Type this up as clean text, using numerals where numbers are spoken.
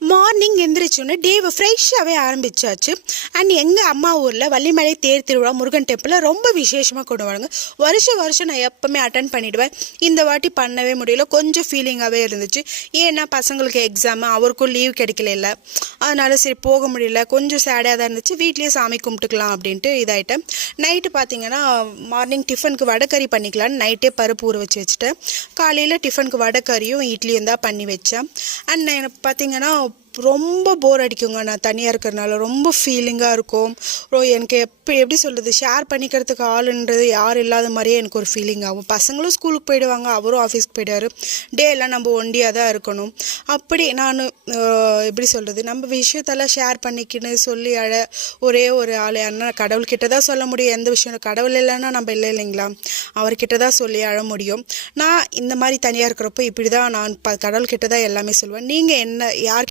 Morning எந்திரிச்சோன்னே டேவை ஃப்ரெஷ்ஷாகவே ஆரம்பிச்சாச்சு. அண்ட் எங்கள் அம்மா ஊரில் வள்ளிமலை தேர் திருவிழா முருகன் டெம்பிளில் ரொம்ப விசேஷமாக கொண்டுவாங்க. வருஷம் நான் எப்போவுமே அட்டன் பண்ணிவிடுவேன். இந்த வாட்டி பண்ணவே முடியல, கொஞ்சம் ஃபீலிங்காகவே இருந்துச்சு. ஏன்னா பசங்களுக்கு எக்ஸாமு, அவருக்கும் லீவ் கிடைக்கல, அதனால சரி போக முடியல, கொஞ்சம் சேடாக தான் இருந்துச்சு. வீட்லேயே சாமி கும்பிட்டுக்கலாம் அப்படின்ட்டு இதாகிட்டேன். நைட்டு பார்த்தீங்கன்னா மார்னிங் டிஃபனுக்கு வடைக்கறி பண்ணிக்கலான்னு நைட்டே பருப்பு ஊற வச்சுட்டேன். காலையில் டிஃபனுக்கு வடைக்கறியும் இட்லியும் தான் பண்ணி வச்சேன். அண்ட் எனக்கு பார்த்தீங்கன்னா ரொம்ப போர் அடிக்குங்க. நான் தனியாக இருக்கிறனால ரொம்ப ஃபீலிங்காக இருக்கும். எனக்கு எப்படி சொல்கிறது, ஷேர் பண்ணிக்கிறதுக்கு ஆளுன்றது யாரும் இல்லாத மாதிரியே எனக்கு ஒரு ஃபீலிங் ஆகும். பசங்களும் ஸ்கூலுக்கு போயிடுவாங்க, அவரும் ஆஃபீஸ்க்கு போயிடுவார். டே எல்லாம் நம்ம ஒண்டியாக தான் இருக்கணும். அப்படி நான் எப்படி சொல்கிறது, நம்ம விஷயத்தெல்லாம் ஷேர் பண்ணிக்கின்னு சொல்லி ஒரே ஒரு ஆள் அண்ணா கடவுள்கிட்ட தான் சொல்ல முடியும். எந்த விஷயம் கடவுள் இல்லைன்னா நம்ம இல்லைங்களா, அவர்கிட்ட தான் சொல்லி அழ முடியும். நான் இந்த மாதிரி தனியாக இருக்கிறப்போ இப்படி தான் நான் கடவுள்கிட்ட தான் எல்லாமே சொல்லுவேன். நீங்கள் என்ன யார்